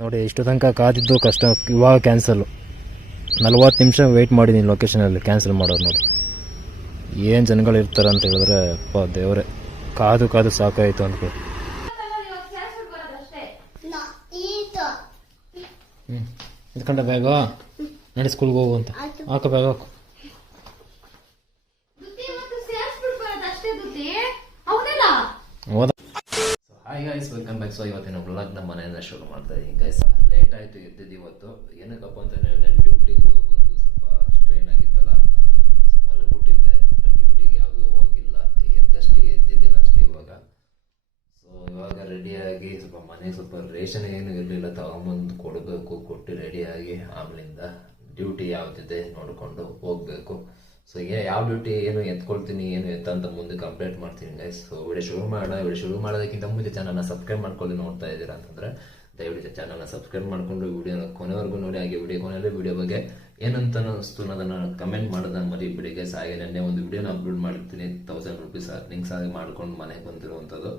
ನೋಡಿ ಇಷ್ಟು ತನಕ ಕಾದಿದ್ದು ಕಷ್ಟ, ಇವಾಗ ಕ್ಯಾನ್ಸಲ್ಲು. 40 ನಿಮಿಷ ವೆಯ್ಟ್ ಮಾಡಿದ್ದೀನಿ ಲೊಕೇಶನಲ್ಲಿ ಕ್ಯಾನ್ಸಲ್ ಮಾಡೋರು. ನೋಡಿ ಏನು ಜನಗಳು ಇರ್ತಾರೆ ಅಂತ ಹೇಳಿದ್ರೆ ಅಪ್ಪ ದೇವರೇ, ಕಾದು ಕಾದು ಸಾಕಾಯಿತು ಅಂದ್ಕೊ. ಇದ್ಕೊಂಡ ಬ್ಯಾಗು ನಡಿ ಸ್ಕೂಲ್ಗೆ ಹೋಗು ಅಂತ ಹಾಕೋ, ಬ್ಯಾಗ್ ಹಾಕು. Hi guys, welcome back. So ಇವತ್ತಿನ ವ್ಲಾಗ್ ನಮ್ಮ ಮನೆಯಿಂದ ಶುರು ಮಾಡ್ತಾ ಇದ್ದೀನಿ ಗೈಸ್. ಲೇಟ್ ಆಯಿತು ಎದ್ದಿದ್ದು ಇವತ್ತು. ಏನಕ್ಕಪ್ಪ ಅಂತ ನಾನು ಡ್ಯೂಟಿಗೆ ಹೋಗಿ ಬಂದು ಸ್ವಲ್ಪ ಸ್ಟ್ರೈನ್ ಆಗಿತ್ತಲ್ಲ, ಸೊ ಮಲಗಿಬಿಟ್ಟಿದ್ದೆ. ಇನ್ನು ಡ್ಯೂಟಿಗೆ ಯಾವುದೂ ಹೋಗಿಲ್ಲ, ಜಸ್ಟ್ ಎದ್ದಿದ್ದೀನಿ ಅಷ್ಟೇ ಇವಾಗ. ಸೊ ಇವಾಗ ರೆಡಿಯಾಗಿ ಸ್ವಲ್ಪ ಮನೆ ಸ್ವಲ್ಪ ರೇಷನ್ ಏನು ಇರಲಿಲ್ಲ, ತಗೊಂಬಂದು ಕೊಡಬೇಕು. ಕೊಟ್ಟು ರೆಡಿಯಾಗಿ ಆಮೇಲಿಂದ ಡ್ಯೂಟಿ ಯಾವುದಿದೆ ನೋಡಿಕೊಂಡು ಹೋಗಬೇಕು. ಸೊ ಯಾವ ಡ್ಯೂಟಿ ಏನು ಎತ್ಕೊಳ್ತೀನಿ ಏನು ಅಂತ ಮುಂದಕ್ಕೆ ಅಪ್ಡೇಟ್ ಮಾಡ್ತೀನಿ ಗೈಸ್. ಸೊ ವಿಡಿಯೋ ಶುರು ಮಾಡೋಣ. ವಿಡಿಯೋ ಶುರು ಮಾಡೋದಕ್ಕಿಂತ ಮುಂಚೆ ಚಾನಲ್ನ ಸಬ್ಸ್ಕ್ರೈಬ್ ಮಾಡ್ಕೊಳ್ಳಿ. ನೋಡ್ತಾ ಇದ್ದೀರಾ ಅಂತಂದರೆ ದಯವಿಟ್ಟು ಚಾನಲ್ನ ಸಬ್ಸ್ಕ್ರೈಬ್ ಮಾಡಿಕೊಂಡು ವಿಡಿಯೋನ ಕೊನೆವರೆಗೂ ನೋಡಿ. ಹಾಗೆ ವಿಡಿಯೋ ಕೊನೆಯಲ್ಲಿ ವಿಡಿಯೋ ಬಗ್ಗೆ ಏನಂತ ಅನಿಸ್ತು ಅನ್ನೋದನ್ನು ಕಮೆಂಟ್ ಮಾಡೋದನ್ನ ಮರಿಬೇಡಿ ಗೈಸ್. ಹಾಗೆ ನೆನ್ನೆ ಒಂದು ವಿಡಿಯೋನ ಅಪ್ಲೋಡ್ ಮಾಡಿರ್ತೀನಿ, 1000 ರೂಪೀಸ್ ಅರ್ನಿಂಗ್ಸ್ ಆಗಿ ಮಾಡ್ಕೊಂಡು ಮನೆಗೆ ಬಂದಿರುವಂಥದ್ದು.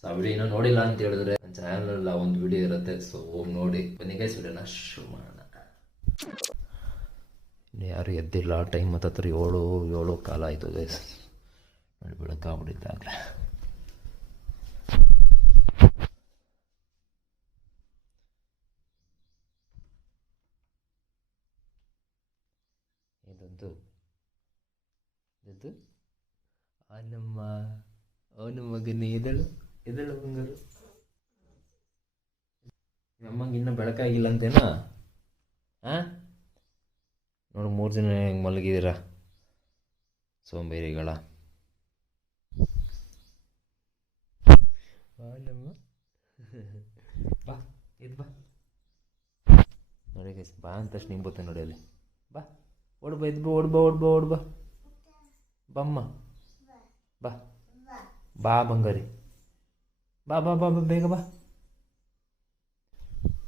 ಸೊ ಆ ವಿಡಿಯೋ ಇನ್ನೂ ನೋಡಿಲ್ಲ ಅಂತ ಹೇಳಿದ್ರೆ ನನ್ನ ಚಾನಲ್ ಒಂದು ವಿಡಿಯೋ ಇರುತ್ತೆ, ಸೊ ಹೋಗಿ ನೋಡಿ ಬನ್ನಿ ಗೈಸ್. ವಿಡಿಯೋನ ಶುರು ಮಾಡೋಣ. ಯಾರು ಎದ್ದಿಲ್ಲ, ಟೈಮ್ ಹತ್ತತ್ರ 7 ಕಾಲ ಆಯಿತು ಗೈಸ್. ನೋಡಿ ಬೆಳಕಾಗ್ಬಿಟ್ಟಿದ್ದಾಗಲೇ. ಇದಂತೂ ಇದು ಅವನ ಮಗನೇ ಎದಳು ಬಂಗಾರು. ನಮ್ಮಂಗೆ ಇನ್ನೂ ಬೆಳಕಾಗಿಲ್ಲ ಅಂತೇನಾ? ಹಾಂ ನೋಡಿ 3 ಜನ ಹೆಂಗೆ ಮಲಗಿದ್ದೀರ ಸೋಂಬೇರಿಗಳ. ಬಾ ಇದು ಬಾ ನೋಡಿ ಗೈಸ್, ಬಾ ಅಂತ ತಕ್ಷಣ ನಿಂಗೆ ಬರ್ತೇನೆ ನೋಡಿ. ಅಲ್ಲಿ ಬಾ, ಓಡ್ಬಾ, ಇದು ಓಡ್ಬಾ ಬಮ್ಮ, ಬಾ ಬಾ ಬಂಗಾರಿ, ಬಾ ಬಾ ಬಾ ಬೇಗ ಬಾ.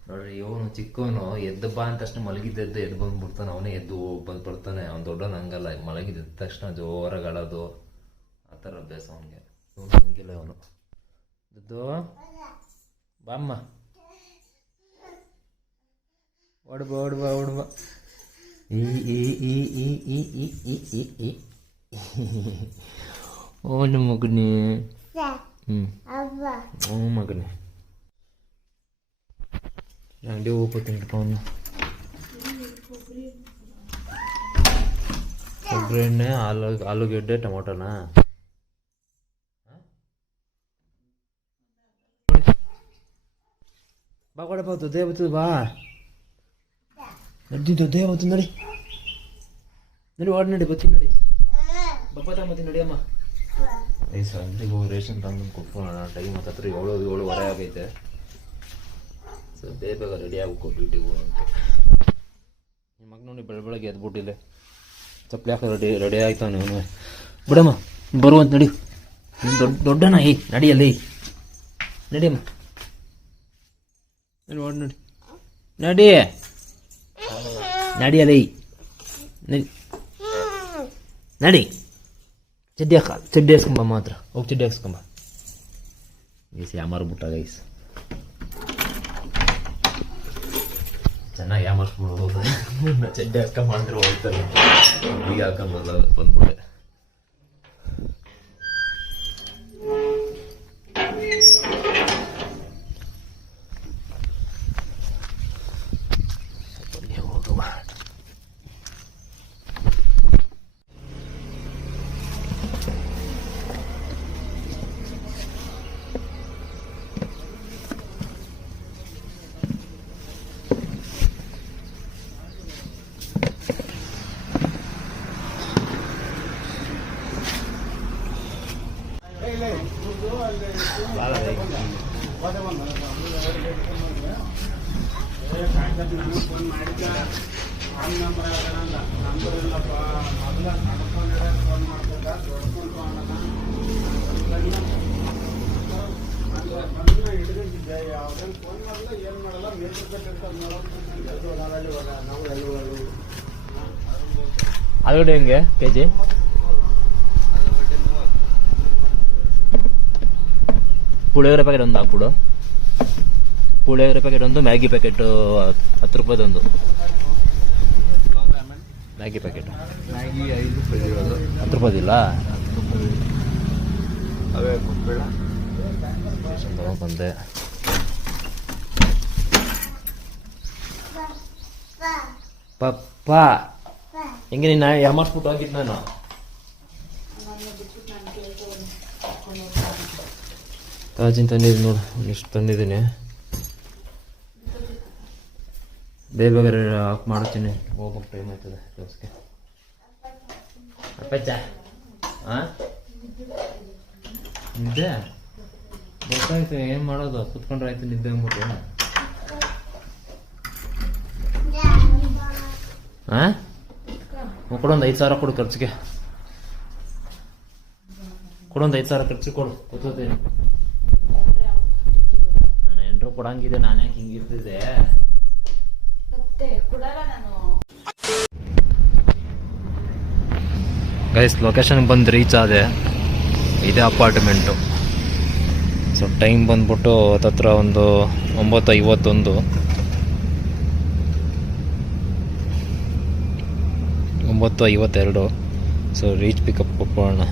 ನೋಡ್ರಿ, ಇವನು ಚಿಕ್ಕವನು ಎದ್ದು ಬಾ ಅಂತ ತಕ್ಷಣ ಮಲಗಿದ್ದೆದ್ದು ಎದ್ದು ಬಂದ್ಬಿಡ್ತಾನೆ. ಅವನೇ ಎದ್ದು ಬರ್ತಾನೆ. ಅವ್ನು ದೊಡ್ಡವನು ಹಂಗಲ್ಲ, ಮಲಗಿದ್ದ ತಕ್ಷಣ ಜೋರಾಗಳೋದು ಆ ಥರ ಅಭ್ಯಾಸ ಅವನಿಗೆ. ಹಂಗಿಲ್ಲ ಅವನು. ದುಡ್ಡು ಬಾಮ್ಮ, ಓಡ್ಬಾ ಈ ಓನು ಮಗನೇ. ಹ್ಞೂ ಮಗನೇ, ಅಂಗಡಿ ಹೋಗ್ಬೋತೀನಿ. ಕೊಬ್ಬರಿ ಎಣ್ಣೆ, ಆಲೂಗೆಡ್ಡೆ, ಟೊಮೊಟೊನಾ? ಬಾ ಕೊಡಪ್ಪ, ದೊಡ್ಡ ಬರ್ತದೆ. ಬಾ ದೊಡ್ಡ ಬರ್ತದೆ. ನಡಿ ಓಡ್ ನಡಿ, ಬತ್ತೀನಿ ನಡಿ. ಬಪ್ಪ ತಗೊಂಬತ್ತೀನಿ ನಡಿ ಅಮ್ಮ. ಅಂಗಡಿಗೆ ಹೋಗಿ ರೇಷನ್ ತಂದು ಕೊಟ್ಕೊಳ್ಳೋಣ. ಟೈಮ್ ಹತ್ತತ್ರ 7:07 ಆಗೈತೆ. ಸೊ ಬೇಗ ರೆಡಿ ಆಗ್ಬೇಕು ಡ್ಯೂಟಿಗೆ ಹೋಗೋಂತ. ನಿಮ್ಮ ಮಗ ನೋಡಿ ಬೆಳಗ್ಗೆ ಎದ್ಬಿಟ್ಟಿಲ್ಲ, ಚಪ್ಪಲಿ ಹಾಕಿ ರೆಡಿ ಆಯ್ತಾನೆ ಅವನು. ಬಿಡಮ್ಮ ಬರುವಂತ ನಡಿ. ದೊಡ್ಡನ ನಡಿಯಲ್ಲಿ ನಡಿಯಮ್ಮ, ನಡಿ ಓಡ್ ನಡಿ, ನಡಿಯಲ್ಲಿ ನಡಿ. ಚಡ್ಡಿ ಹಾಸ್ಕೊಂಬ ಮಾತ್ರ, ಹೋಗಿ ಚಡ್ಡಿ ಹಾಕ್ಸ್ಕೊಂಬ. ಗೈಸ್ ಯಾಮಾರ್ಬಿಟ್ಟ ಗೈಸ್, ಚೆನ್ನಾಗಿ ಯಾಮರ್ಸ್ಬಿಡ್ಬೋದು. ಚಡ್ಡಿ ಹಾಕೊಂಬಂದ್ರೆ ಹೋಗ್ತಾರೆ, ಈಗ ಬಂದ್ಬಿಟ್ಟೆ. ಹೋಗುವ. ಆಲೂಗಡ್ಡೆ ಹೆಂಗೆ ಕೆಜಿ? ಪುಳಿಯೋಗರೆ ಪ್ಯಾಕೆಟ್ ಒಂದು ಹಾಕ್ಬಿಡು. ಪುಳಿಯೋಗರೆ ಪ್ಯಾಕೆಟ್ ಒಂದು, ಮ್ಯಾಗಿ ಪ್ಯಾಕೆಟು 10 ರೂಪಾಯಿದೊಂದು ಮ್ಯಾಗಿ ಪ್ಯಾಕೆಟ್. ಮ್ಯಾಗಿ 5 ರೂಪಾಯಿ ಇರೋದು, 10 ರೂಪಾಯಿದಿಲ್ಲ. ಅವೇ ಕೊಟ್ಬೇಡ ಬಂದೆ. ಪಪ್ಪ ಹಿಂಗೆ ನೀನು ಯಾಮಾರ್ಸ್ಬಿಟ್ಟು ಹೋಗಿದ್ದು ನಾನು. ತಾಜಿನ ತಂದಿದ್ದೀನಿ ನೋಡು, ಇಷ್ಟು ತಂದಿದ್ದೀನಿ. ಬೇಗ ಬೇಗ ಆಫ್ ಮಾಡ್ತೀನಿ, ಹೋಗ್ಬೇಕು ಟೈಮ್ ಆಯ್ತದೆ ಕೆಲಸಕ್ಕೆ. ಅಪ್ಪಚ್ಚ ಹಾಂ ನಿದ್ದೆ ಗೊತ್ತಾಯ್ತು, ಏನು ಮಾಡೋದು, ಕುತ್ಕೊಂಡ್ರೆ ಆಯ್ತು ನಿದ್ದೆ ಅಂದ್ಬಿಟ್ಟು. ಹಾಂ ಕೊಡೊಂದು 5,000 ಕೊಡು ಖರ್ಚಿಗೆ, ಕೊಡೊಂದು 5,000 ಖರ್ಚಿಗೆ ಕೊಡು, ಕೂತೀನಿ. ನಾನು 8 ಕೊಡಂಗಿದೆ, ನಾನು ಯಾಕೆ ಹಿಂಗಿರ್ತಿದ್ದೆ. ಗೈಸ್ ಲೊಕೇಶನ್ಗೆ ಬಂದು ರೀಚ್ ಆದೆ. ಇದೇ ಅಪಾರ್ಟ್ಮೆಂಟು. ಸೊ ಟೈಮ್ ಬಂದ್ಬಿಟ್ಟು ಹತ್ತತ್ರ ಒಂದು 9:51, 9:52. ಸೊ ರೀಚ್ ಪಿಕಪ್ ಕೊಡೋಣ.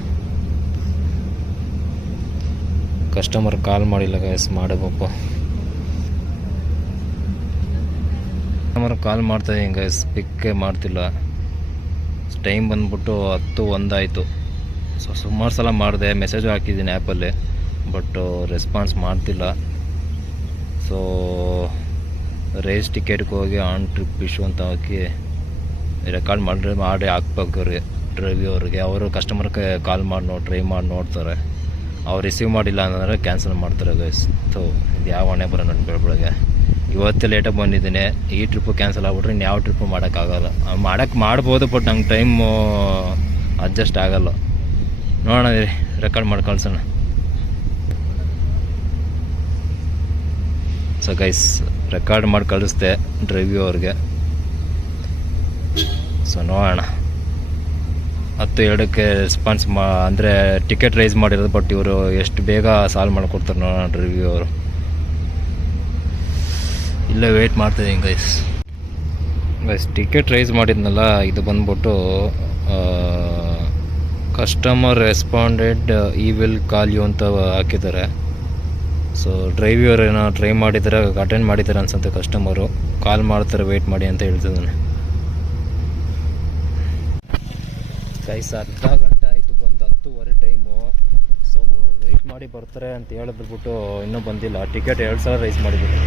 ಕಸ್ಟಮರ್ ಕಾಲ್ ಮಾಡಿಲ್ಲ ಗೈಸ್, ಮಾಡಬೇಕು. ಕಸ್ಟಮರ್ ಕಾಲ್ ಮಾಡ್ತಾಯಿದ್ದೀನಿ ಗೈಸ್, ಪಿಕ್ಕೇ ಮಾಡ್ತಿಲ್ಲ. ಟೈಮ್ ಬಂದ್ಬಿಟ್ಟು 10:01 ಆಯಿತು. ಸೊ ಸುಮಾರು ಸಲ ಮಾಡಿದೆ, ಮೆಸೇಜು ಹಾಕಿದ್ದೀನಿ ಆ್ಯಪಲ್ಲಿ, ಬಟ್ ರೆಸ್ಪಾನ್ಸ್ ಮಾಡ್ತಿಲ್ಲ. ಸೊ ರೇಸ್ ಟಿಕೆಟ್ಗೆ ಹೋಗಿ ಆನ್ ಟ್ರಿಪ್ ಇಶ್ಯೂ ಅಂತ ಹಾಕಿ ರೆಕಾರ್ಡ್ ಮಾಡಿ ಹಾಕ್ಬೇಕು ಅವ್ರಿಗೆ, ಡ್ರೈವಿಯವ್ರಿಗೆ. ಅವರು ಕಸ್ಟಮರ್ಗೆ ಕಾಲ್ ಮಾಡಿ ಟ್ರೈ ಮಾಡಿ ನೋಡ್ತಾರೆ. ಅವ್ರು ರಿಸೀವ್ ಮಾಡಿಲ್ಲ ಅಂದರೆ ಕ್ಯಾನ್ಸಲ್ ಮಾಡ್ತಾರೆ ಗೈಸ್. ಸೊ ಇದು ಯಾವ ಹೊಣೆ ಬರೋ ನನ್ನ ಬೆಳಗ್ಗೆ. ಇವತ್ತೇ ಲೇಟಾಗಿ ಬಂದಿದ್ದೀನಿ, ಈ ಟ್ರಿಪ್ಪು ಕ್ಯಾನ್ಸಲ್ ಆಗ್ಬಿಟ್ರೆ ಇನ್ನು ಯಾವ ಟ್ರಿಪ್ಪು ಮಾಡೋಕ್ಕಾಗಲ್ಲ. ಮಾಡ್ಬೋದು, ಬಟ್ ನಂಗೆ ಟೈಮು ಅಡ್ಜಸ್ಟ್ ಆಗಲ್ಲ. ನೋಡೋಣ, ರೆಕಾರ್ಡ್ ಮಾಡಿ ಕಳ್ಸೋಣ. ಸೊ ಗೈಸ್ ರೆಕಾರ್ಡ್ ಮಾಡಿ ಕಳಿಸ್ದೆ ಡ್ರೈವಿಯೋ ಅವ್ರಿಗೆ. ಸೊ ನೋಡೋಣ, 10:02ಕ್ಕೆ ರೆಸ್ಪಾನ್ಸ್ ಅಂದರೆ ಟಿಕೆಟ್ ರೈಸ್ ಮಾಡಿರೋದು, ಬಟ್ ಇವರು ಎಷ್ಟು ಬೇಗ ಸಾಲ್ವ್ ಮಾಡಿಕೊಡ್ತಾರೆ ನೋಡೋಣ ಡ್ರೈವಿಯೋ ಅವರು. ಇಲ್ಲೇ ವೆಯ್ಟ್ ಮಾಡ್ತಾಯಿದ್ದೀನಿ ಗೈಸ್. ಟಿಕೆಟ್ ರೈಸ್ ಮಾಡಿದ್ನಲ್ಲ, ಇದು ಬಂದ್ಬಿಟ್ಟು ಕಸ್ಟಮರ್ ರೆಸ್ಪಾಂಡೆಡ್ ಈ ವಿಲ್ ಕಾಲ್ ಯು ಅಂತ ಹಾಕಿದ್ದಾರೆ. ಸೊ ಡ್ರೈವಿಯರ್ ಏನೋ ಟ್ರೈ ಮಾಡಿದ್ದಾರೆ, ಅಟೆಂಡ್ ಮಾಡಿದ್ದಾರೆ ಅನ್ಸುತ್ತೆ. ಕಸ್ಟಮರು ಕಾಲ್ ಮಾಡ್ತಾರೆ, ವೆಯ್ಟ್ ಮಾಡಿ ಅಂತ ಹೇಳ್ತಿದ್ದಾನೆ. ಗೈಸ್ ಅರ್ಧ ಗಂಟೆ ಆಯಿತು ಬಂದು, 10:02 ಟೈಮು. ಸೊ ವೆಯ್ಟ್ ಮಾಡಿ ಬರ್ತಾರೆ ಅಂತ ಹೇಳಿದ್ಬಿಟ್ಟು ಇನ್ನೂ ಬಂದಿಲ್ಲ. ಟಿಕೆಟ್ 2 ಸಲ ರೈಸ್ ಮಾಡಿದ್ರು,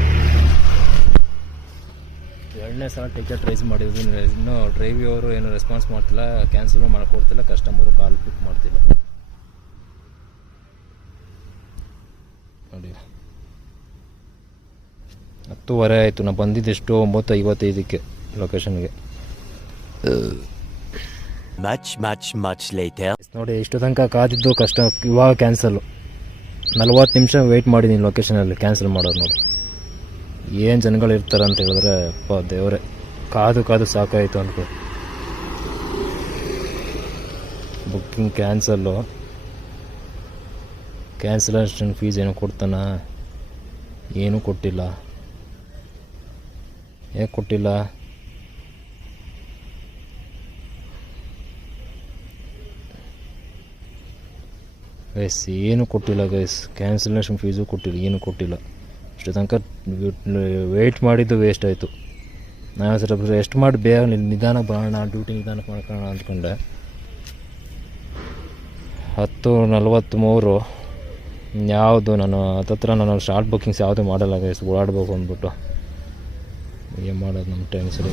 2ನೇ ಸಲ ಟಿಕೆಟ್ ರೈಸ್ ಮಾಡಿದ್ವಿ. ಇನ್ನೂ ಡ್ರೈವಿಯವರು ಏನು ರೆಸ್ಪಾನ್ಸ್ ಮಾಡ್ತಿಲ್ಲ, ಕ್ಯಾನ್ಸಲು ಮಾಡಿಕೊಡ್ತಿಲ್ಲ, ಕಸ್ಟಮರು ಕಾಲ್ ಪಿಕ್ ಮಾಡ್ತಿಲ್ಲ ನೋಡಿ. 10:02 ಆಯಿತು. ನಾನು ಬಂದಿದ್ದೆಷ್ಟು 9:55ಕ್ಕೆ ಲೊಕೇಶನ್ಗೆ. ನೋಡಿ ಇಷ್ಟು ತನಕ ಕಾದಿದ್ದು ಇವಾಗ ಕ್ಯಾನ್ಸಲ್ಲು. 40 ನಿಮಿಷ ವೆಯ್ಟ್ ಮಾಡಿದ್ದೀನಿ ಲೊಕೇಶನಲ್ಲಿ, ಕ್ಯಾನ್ಸಲ್ ಮಾಡೋರು ನೋಡಿ. ಏನು ಜನಗಳು ಇರ್ತಾರೆ ಅಂತ ಹೇಳಿದ್ರೆ ಅಪ್ಪ ದೇವರೇ, ಕಾದು ಸಾಕಾಯಿತು ಅನ್ಕೋ. ಬುಕ್ಕಿಂಗ್ ಕ್ಯಾನ್ಸಲೇಷನ್ ಫೀಸ್ ಏನೋ ಕೊಡ್ತಾನ, ಏನೂ ಕೊಟ್ಟಿಲ್ಲ. ಯಾಕೆ ಕೊಟ್ಟಿಲ್ಲ? ಗೈಸ್ ಏನು ಕೊಟ್ಟಿಲ್ಲ ಗೈಸ್, ಕ್ಯಾನ್ಸಲೇಷನ್ ಫೀಸು ಕೊಟ್ಟಿಲ್ಲ, ಏನೂ ಕೊಟ್ಟಿಲ್ಲ. ಇಷ್ಟು ತನಕ ವೆಯ್ಟ್ ಮಾಡಿದ್ದು ವೇಸ್ಟ್ ಆಯಿತು. ನಾನು ಸ್ವಲ್ಪ ರೆಸ್ಟ್ ಮಾಡಿ ಬೇಗ ನಿಧಾನಕ್ಕೆ ಬರೋಣ, ಡ್ಯೂಟಿ ನಿಧಾನಕ್ಕೆ ಮಾಡ್ಕೊಳ್ಳೋಣ ಅಂದ್ಕೊಂಡೆ. 10:43 ಯಾವುದು ನಾನು ಹತ್ತತ್ರ ನಾನು ಶಾರ್ಟ್ ಬುಕ್ಕಿಂಗ್ಸ್ ಯಾವುದೂ ಮಾಡಲ್ಲ ಗೈಸ್, ಓಡಾಡ್ಬೇಕು ಅಂದ್ಬಿಟ್ಟು. ಏನು ಮಾಡೋದು, ನಮ್ಮ ಟೈಮ್ ಸರಿ.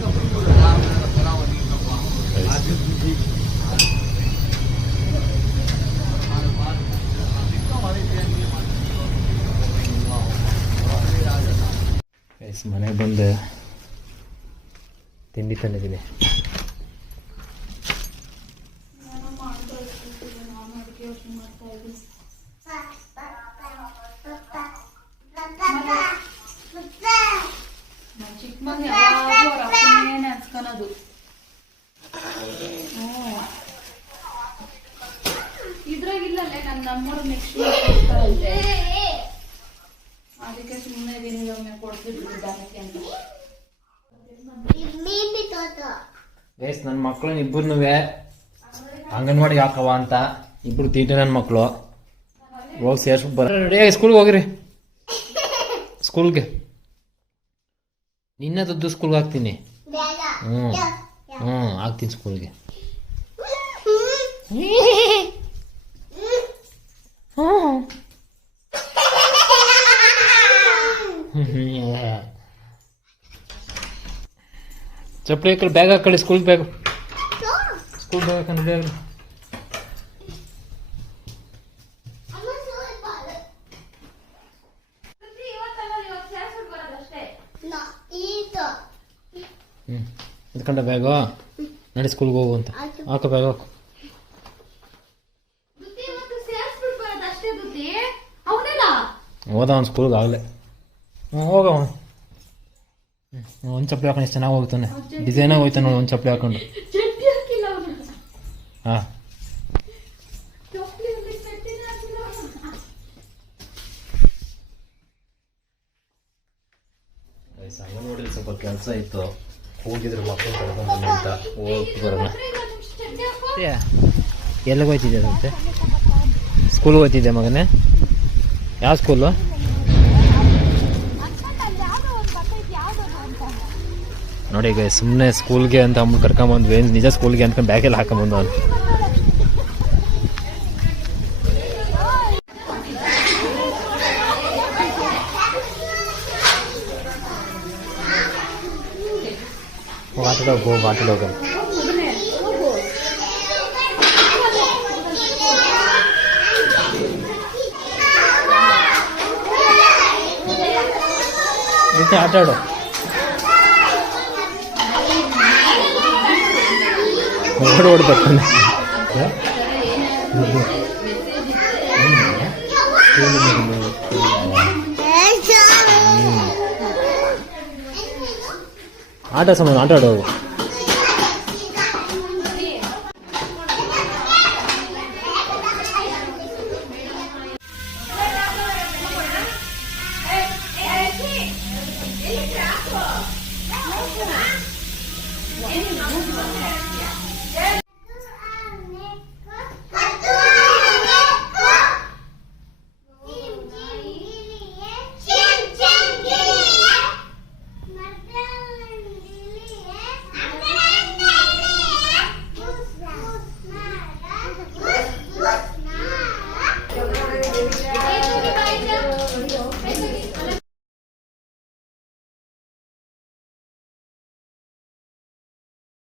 ಮನೆಗೆ ಬಂದೆ, ತಿಂಡಿ ತಂದಿದ್ದೀನಿ. ಇದ್ರಾಗಿಲ್ಲಲ್ಲೇ ನನ್ನ ನಮ್ಮೂರು ನೆಕ್ಸ್ಟ್ ಅದಕ್ಕೆ ಸುಮ್ಮನೆ ಇದೀನಿ. ಗೈಸ್ ನನ್ನ ಮಕ್ಕಳನ್ನ ಇಬ್ಬರನ್ನೂ ಅಂಗನವಾಡಿ ಹಾಕವ ಅಂತ ಇಬ್ರು ತೀಟೆ ನನ್ನ ಮಕ್ಕಳು ಹೋಗಿ ಸೇರ್ಸ್ಬಿಟ್ಟು ಬರ ರೆಡಿ ಸ್ಕೂಲ್ಗೆ ಹೋಗಿರಿ ಸ್ಕೂಲ್ಗೆ ನಿನ್ನ ತದ್ದು ಸ್ಕೂಲ್ಗೆ ಹಾಕ್ತೀನಿ ಹಾಕ್ತೀನಿ ಸ್ಕೂಲ್ಗೆ ಚಪ್ಪಲಿ ಹಾಕಿ ಬ್ಯಾಗ್ ಹಾಕೊಳ್ಳಿ ಸ್ಕೂಲ್ ಬ್ಯಾಗ್ ಹಾಕೊಂಡು ಬ್ಯಾಗ್ ಎತ್ಕೊಂಡ ಬ್ಯಾಗು ನಡಿ ಸ್ಕೂಲ್ಗೆ ಹೋಗು ಅಂತ ಹಾಕೋ ಬ್ಯಾಗ್ ಹಾಕು ಹೋದ ಅವ್ನು ಸ್ಕೂಲ್ಗೆ ಆಗಲೇ ಹೋಗ ಅವನು ಒಂದು ಚಪ್ಪಲಿ ಹಾಕೊಂಡು ಎಷ್ಟು ಚೆನ್ನಾಗಿ ಹೋಗ್ತಾನೆ ಡಿಸೈನಾಗಿ ಹೋಗ್ತಾನೆ ನೋಡಿ ಒಂದು ಚಪ್ಪಲಿ ಹಾಕೊಂಡು ಹಾಂ ಅಂಗನವಾಡಿಲಿ ಸ್ವಲ್ಪ ಕೆಲಸ ಇತ್ತು ಹೋಗಿದ್ರು ಮಕ್ಕಳು ಕರ್ಕೊಂಡು ಅಂತ ಹೋಗಿ ಬರೋಣ ಎಲ್ಲಿಗೆ ಹೋಗ್ತಿದ್ದೆ ಮತ್ತೆ ಸ್ಕೂಲ್ಗೆ ಹೋಗ್ತಿದ್ದೆ ಮಗನೇ ಯಾವ ಸ್ಕೂಲು ನೋಡಿ ಈಗ ಸುಮ್ಮನೆ ಸ್ಕೂಲ್ಗೆ ಅಂತ ಅಂದ್ಬಿಟ್ಟು ಕರ್ಕೊಂಬಂದ್ವಿ ನಿಜ ಸ್ಕೂಲ್ಗೆ ಅಂದ್ಕೊಂಡು ಬ್ಯಾಗೆಲ್ಲ ಹಾಕೊಂಬಂದು ಅವನು ಆಟೋಗ ಆಟ ಆಡೋ ಓಡಿ ಬರ್ತಾನೆ ಆಟ ಸಂಬಂಧ ಆಟ ಆಡೋದು